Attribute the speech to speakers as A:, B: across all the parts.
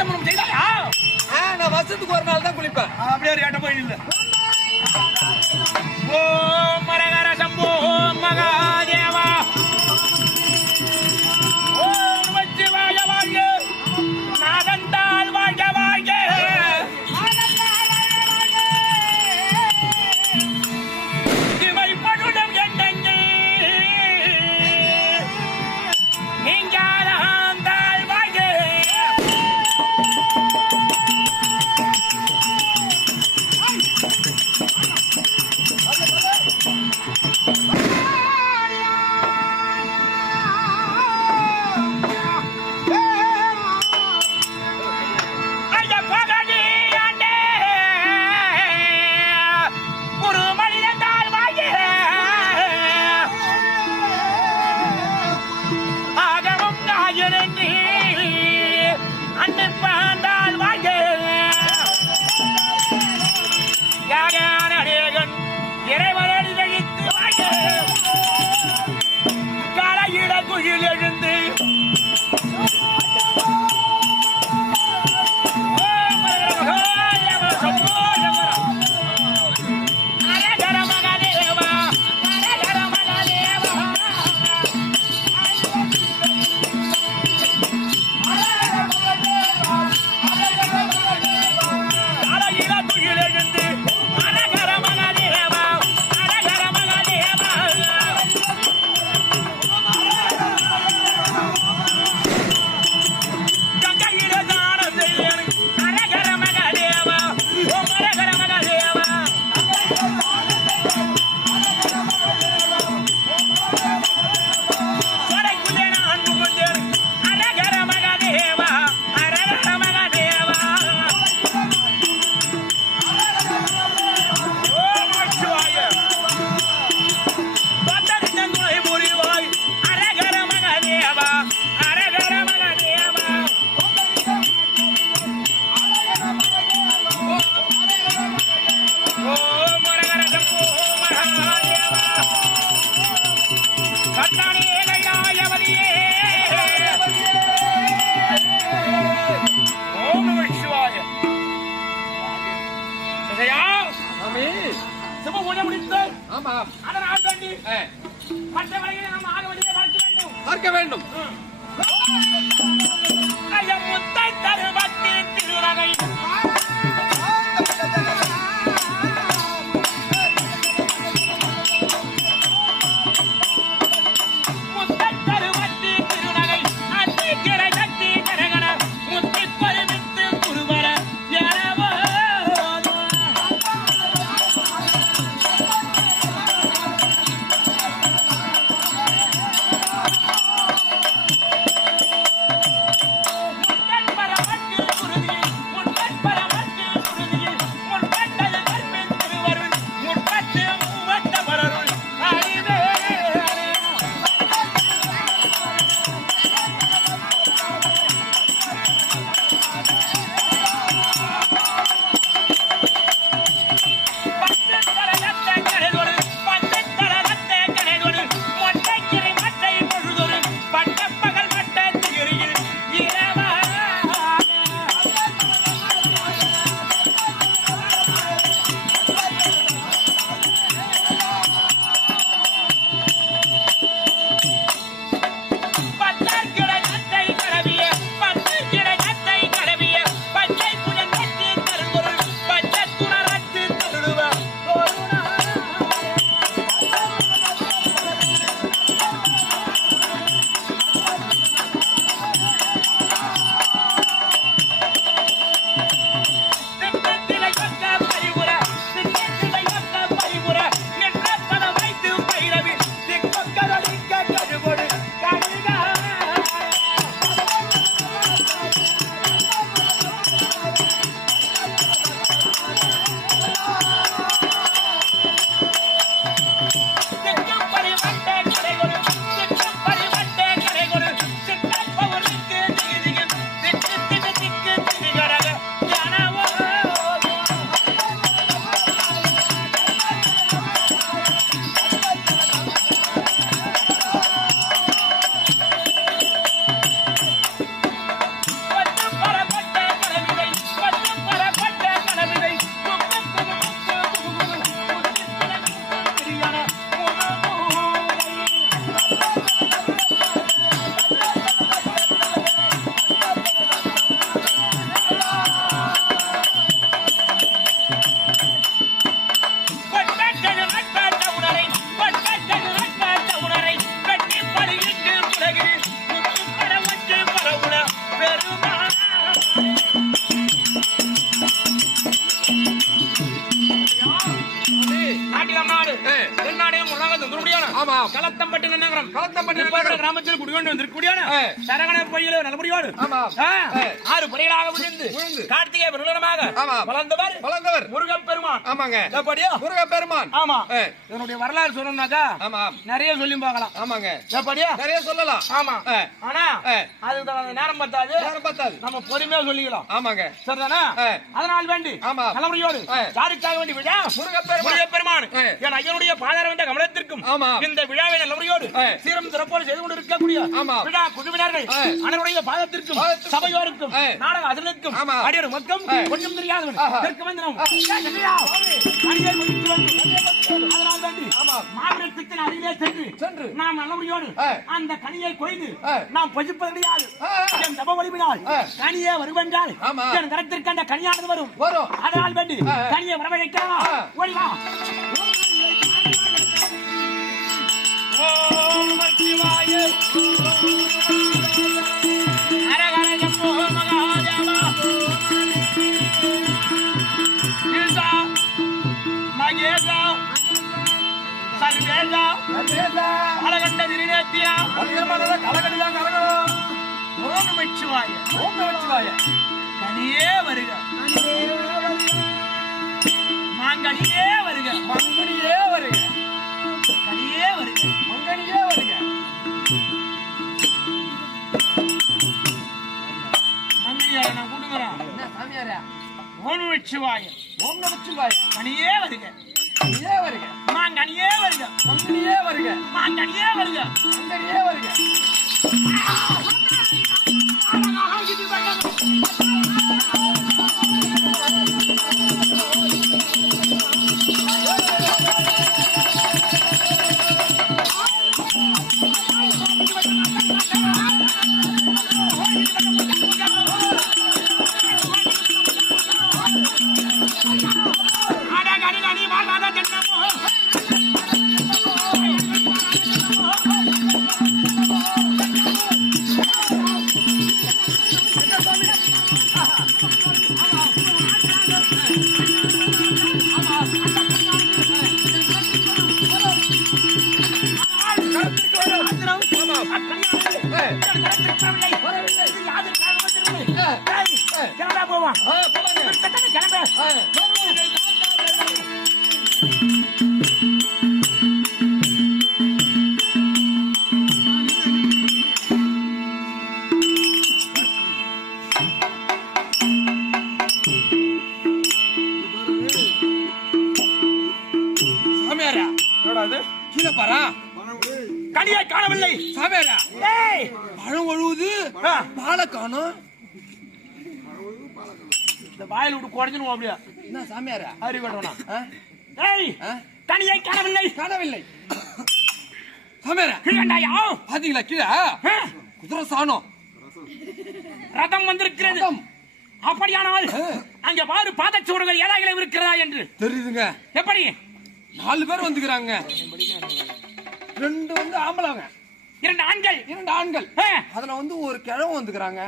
A: தீர்த்தமனம் செய்தாயா?
B: ஆ, நான் வருஷத்துக்கு ஒரு நாள் தான் குளிப்பேன். அப்படியே ஒரு ஏட்ட போய் இல்ல
A: ஓம் மரகர சம்போ ஓம் சிவ பூஜை முடித்து. ஆமா. அதனால் வேண்டி மற்ற வழியை நாம் ஆக வழியை பார்க்க வேண்டும். பார்க்க வேண்டும். ஐயம் முத்தை தருவத்தி திருநகை இப்ப இருக்கிற நன்னகரம். கிராமத்தில் குடிகொண்டு வந்திருக்கூடியான ஆ. சரகண பையில நல்லபடியோடு. ஆறு விழுந்து. கார்த்திகை ஆமா. வளர்ந்தவர் வளர்ந்தவர் முருகன் பெருமான்
B: ஆமாங்க முருகப்பெருமான்
A: ஆமா. இதனுடைய வரலாறு சொல்லணும்னாக்கா ஆமா நிறைய சொல்லி பார்க்கலாம் ஆமாங்க எப்படியா
B: நிறைய சொல்லலாம்
A: ஆமா. ஆனா. அதுக்கு நேரம் பத்தாது நேரம் பத்தாது நம்ம பொறுமையா சொல்லிக்கலாம் ஆமாங்க சரிதானா. அதனால் வேண்டி ஆமா. தலைமுறையோடு. யாருக்காக வேண்டி விழா முருகப்பெருமான். முருகப்பெருமான். என் ஐயனுடைய பாதார வந்த கமலத்திற்கும் ஆமா. இந்த விழாவை நல்லமுறையோடு ஆ. சீரம் சிறப்போடு செய்து கொண்டு இருக்கக்கூடிய. விழா குழுவினர்கள். அனைவருடைய பாதத்திற்கும். சபையோருக்கும். நாடக அசலுக்கும் ஆமா. அடியோர் மொத்தம். தெற்கு அதனால் வேண்டி. மாமரத்தின் அருகிலே சென்று சென்று. நாம் நல்லமுறையோடு ஆ. அந்த கனியை கொய்து. நாம் பசிப்பது கிடையாது. என் தப. கனியே வருவென்றால். என் கரத்திற்கு அந்த கனியானது வரும் அதனால் வேண்டி.
B: கனியை
A: வரவழைக்கலாம். அழகண்ட திருநேத்தியா,
B: கலகடிதான் கலகடம் ஓம் நம ஓம் நமச்சிவாய
A: கனியே வருக மாங்கனியே வருக மங்கனியே ஓம் நமச்சிவாய
B: ஓம் நமச்சிவாய
A: கனியே வருக
B: கனியே வருக
A: மாங்கனியே வருக
B: மங்கனியே வருக
A: மாங்கனியே வருக
B: மங்கனியே வருக ஒழுகுது ஆ, பாலை காணும்.
A: இந்த வாயில் விட்டு குறைஞ்சினுவோம் அப்படியே.
B: என்ன சாமியாரா?
A: அறிவு ஆ? கனியை காணவில்லை காணவில்லை சாமியாரா? கீழண்டாயா
B: பாத்தீங்களா கீழே? குதிரை சாணம்.
A: ரதம் வந்திருக்கிறது. அப்படியானால். அங்க பாரு பாதச்சுவடுகள் ஏதாயிலும் இருக்கிறதா என்று. தெரியுதுங்க. எப்படி?
B: நாலு பேர் வந்துக்கிறாங்க. ரெண்டு வந்து ஆம்பளைங்க. இரண்டு ஆண்கள் இரண்டு ஆண்கள். அதுல வந்து ஒரு கிழவன் வந்துக்கிறாங்க.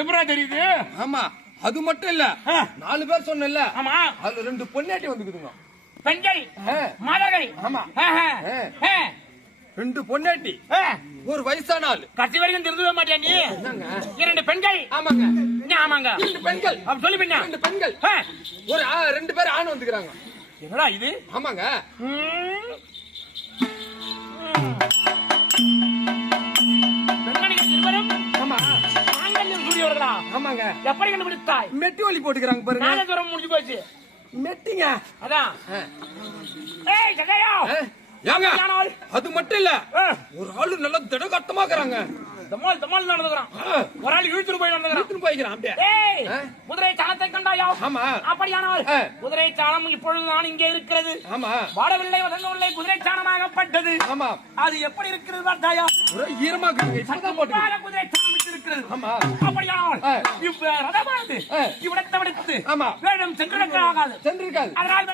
A: எப்படா தெரியுது?
B: ஆமா அது மட்டும் இல்ல. நாலு பேர் சொன்னேன்ல. ஆமா. அதுல ரெண்டு பொன்னாட்டி வந்துக்குதுங்க.
A: பெண்கள். மாதர்கள்.
B: ஆமா. ரெண்டு பொன்னாட்டி ஆ. ஒரு வயசான ஆள்.
A: கடைசி வரைக்கும் திருந்தவே மாட்டியா நீ? என்னங்க? இரண்டு பெண்கள். ஆமாங்க. ஆமாங்க. ரெண்டு பெண்கள். அப்படி சொல்லி பின்ன.
B: ரெண்டு பெண்கள். ஒரு ரெண்டு பேர் ஆண் வந்துக்கிறாங்க. என்னடா இது? ஆமாங்க. ஆமாங்க.
A: எப்படி கண்டுபிடித்தாய்?
B: மெட்டி ஒலி போட்டுக்கிறாங்க
A: பாருங்க. நாகஸ்வரம் முடிஞ்சு போச்சு. மெட்டிங்க. அதான். ஏய். ஏங்க? அப்படியானால்
B: அது மட்டும் இல்ல. ஒரு ஆளு நல்லா திடகட்டமாக்குறாங்க
A: தம்மால் தம்மால் நடந்துக்கிறான். ஒரு ஆள் இழுத்துட்டு போய் நடந்துக்கிறான். போய்க்கிறான் அப்படியே? குதிரை சாணத்தை கண்டாயா? ஆமா. அப்படியானால் ஆ. குதிரை சாணம் இப்பொழுது நான் இங்கே இருக்கிறது. ஆமா. வாடவில்லை வதங்கவில்லை குதிரை சாணமாகப்பட்டது. ஆமா. அது எப்படி இருக்கிறது பார்த்தாயா? ஒரு ஈரமா இப்பதான் போட்டு. குதிரை சாணம் இருக்கிறது. ஆமா. அப்படியானால் ஆ. இப்ப ரதமானது. இவ்விடத்தை விடுத்து ஆமா. வேணும் சென்று ஆகாது
B: சென்றிருக்காது அதனால்